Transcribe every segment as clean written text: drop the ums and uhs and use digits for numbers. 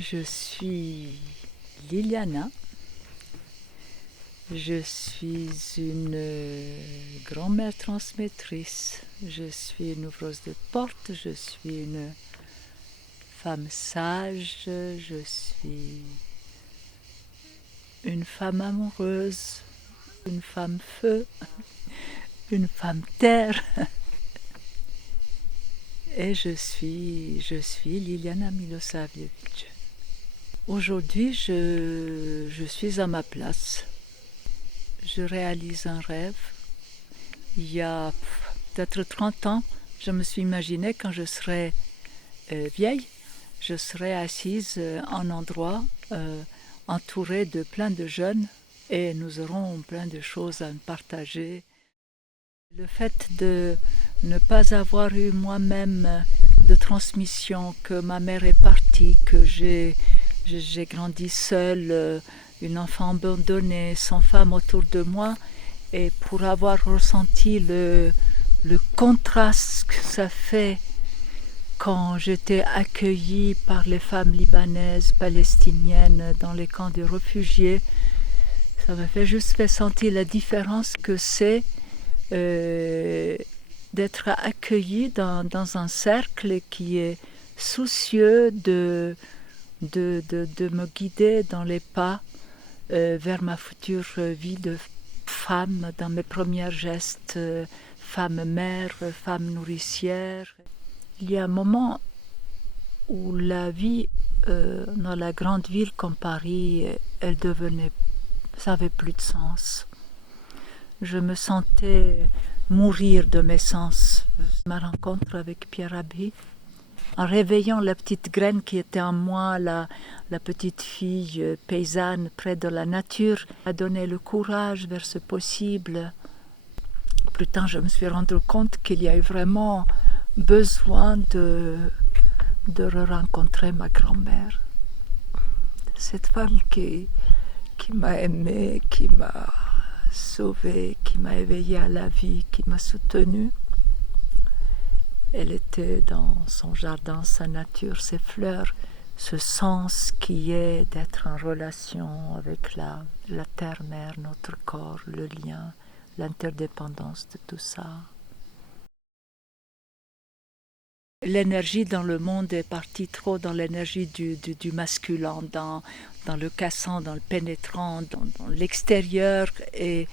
Je suis Liliana. Je suis une grand-mère transmettrice. Je suis une ouvreuse de porte. Je suis une femme sage. Je suis une femme amoureuse. Une femme feu. Une femme terre. Et je suis Liliana Milosavljevic. Aujourd'hui, je suis à ma place. Je réalise un rêve. Il y a peut-être 30 ans, je me suis imaginé quand je serai vieille, je serai assise en endroit entourée de plein de jeunes et nous aurons plein de choses à partager. Le fait de ne pas avoir eu moi-même de transmission, que ma mère est partie, que j'ai grandi seule, une enfant abandonnée, sans femme autour de moi, et pour avoir ressenti le contraste que ça fait quand j'étais accueillie par les femmes libanaises, palestiniennes dans les camps de réfugiés, ça m'a fait sentir la différence que c'est d'être accueilli dans un cercle qui est soucieux de me guider dans les pas vers ma future vie de femme, dans mes premiers gestes, femme mère, femme nourricière. Il y a un moment où la vie dans la grande ville comme Paris, ça n'avait plus de sens. Je me sentais mourir de mes sens. Ma rencontre avec Pierre Rabhi, en réveillant la petite graine qui était en moi, la petite fille paysanne près de la nature, a donné le courage vers ce possible. Plus tard, je me suis rendu compte qu'il y a eu vraiment besoin de rencontrer ma grand-mère. Cette femme qui m'a aimée, qui m'a sauvée, qui m'a éveillée à la vie, qui m'a soutenue. Elle était dans son jardin, sa nature, ses fleurs, ce sens qui est d'être en relation avec la terre-mère, notre corps, le lien, l'interdépendance de tout ça. L'énergie dans le monde est partie trop dans l'énergie du masculin, dans le cassant, dans le pénétrant, dans l'extérieur. Et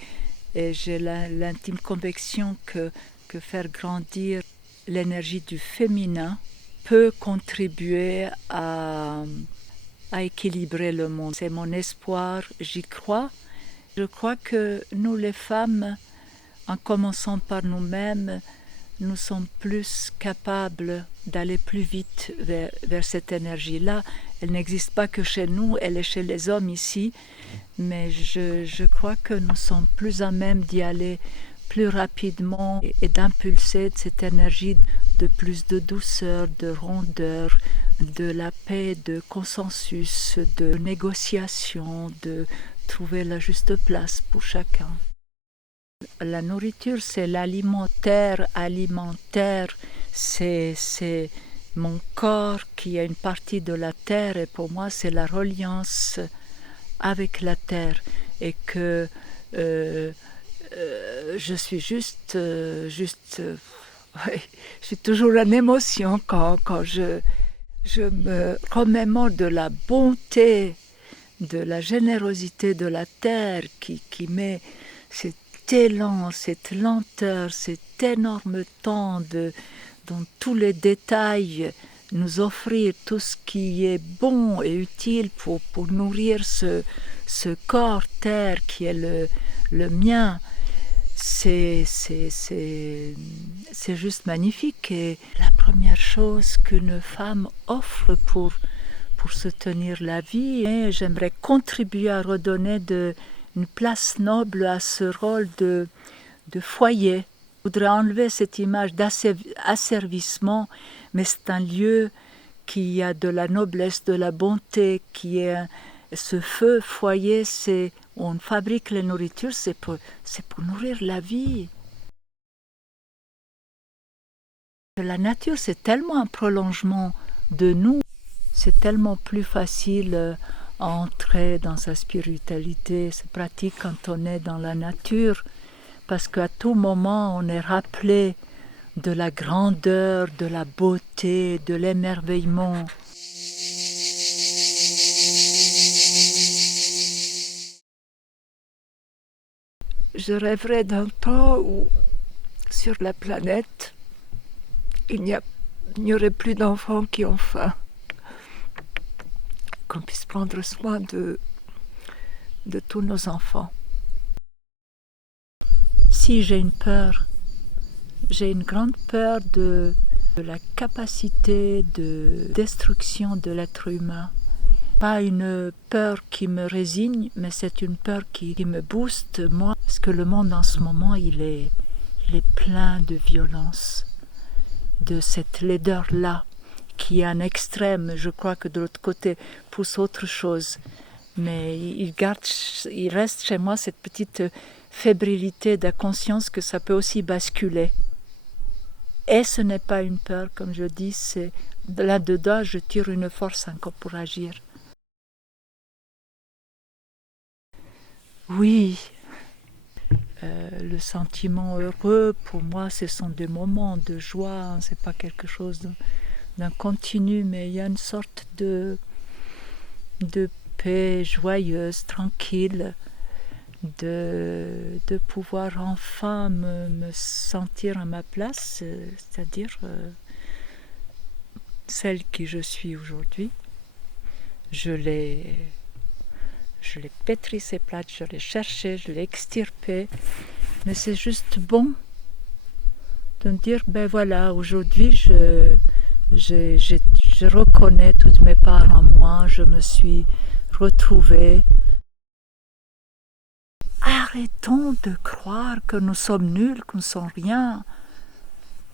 j'ai l'intime conviction que faire grandir l'énergie du féminin peut contribuer à équilibrer le monde. C'est mon espoir, j'y crois. Je crois que nous les femmes, en commençant par nous-mêmes, nous sommes plus capables d'aller plus vite vers cette énergie-là. Elle n'existe pas que chez nous, elle est chez les hommes ici, mais je crois que nous sommes plus à même d'y aller plus rapidement et d'impulser cette énergie de plus de douceur, de rondeur, de la paix, de consensus, de négociation, de trouver la juste place pour chacun. La nourriture, c'est l'alimentaire. Alimentaire, c'est mon corps qui est une partie de la terre, et pour moi, c'est la reliance avec la terre. Et que je suis ouais, je suis toujours en émotion quand je me remémore de la bonté, de la générosité de la terre qui met cet élan, cette lenteur, cet énorme temps dans tous les détails, nous offrir tout ce qui est bon et utile pour nourrir ce corps terre qui est le mien. C'est juste magnifique. Et la première chose qu'une femme offre pour soutenir la vie, et j'aimerais contribuer à redonner une place noble à ce rôle de foyer. Je voudrais enlever cette image d'asservissement, mais c'est un lieu qui a de la noblesse, de la bonté, qui est ce feu foyer, c'est on fabrique la nourriture, c'est pour nourrir la vie. La nature, c'est tellement un prolongement de nous. c'est tellement plus facile à entrer dans sa spiritualité, c'est pratique quand on est dans la nature, parce qu'à tout moment on est rappelé de la grandeur, de la beauté, de l'émerveillement. Je rêverais d'un temps où, sur la planète, il n'y aurait plus d'enfants qui ont faim. Qu'on puisse prendre soin de tous nos enfants. Si j'ai une peur, j'ai une grande peur de la capacité de destruction de l'être humain. Pas une peur qui me résigne, mais c'est une peur qui me booste, moi, parce que le monde en ce moment, il est plein de violence, de cette laideur-là, qui est un extrême. Je crois que de l'autre côté pousse autre chose. Mais il reste chez moi cette petite fébrilité de conscience que ça peut aussi basculer. Et ce n'est pas une peur, comme je dis, c'est là-dedans, je tire une force encore pour agir. Oui, le sentiment heureux, pour moi, ce sont des moments de joie, hein, c'est pas quelque chose d'un continu, mais il y a une sorte de paix joyeuse, tranquille, de pouvoir enfin me sentir à ma place, c'est-à-dire celle qui je suis aujourd'hui. Je l'ai pétri, ces plates, je l'ai cherché, je l'ai extirpé, mais c'est juste bon de me dire, ben voilà, aujourd'hui je reconnais toutes mes parts en moi, je me suis retrouvée. Arrêtons de croire que nous sommes nuls, que nous ne sommes rien.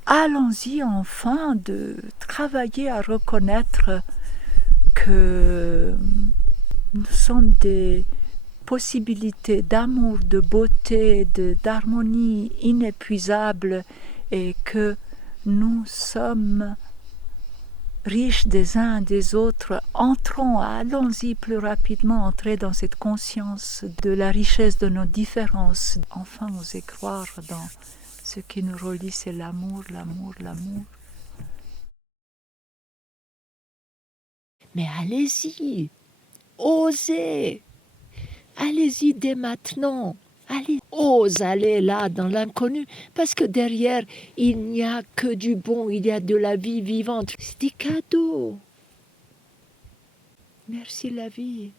Allons-y enfin de travailler à reconnaître que nous sommes des possibilités d'amour, de beauté, d'harmonie inépuisables et que nous sommes riches des uns des autres. Entrons, allons-y plus rapidement, entrer dans cette conscience de la richesse de nos différences. Enfin, oser croire dans ce qui nous relie, c'est l'amour, l'amour, l'amour. Mais allez-y, osez, allez-y dès maintenant. Allez, ose aller là dans l'inconnu, parce que derrière, il n'y a que du bon, il y a de la vie vivante. C'est des cadeaux. Merci la vie.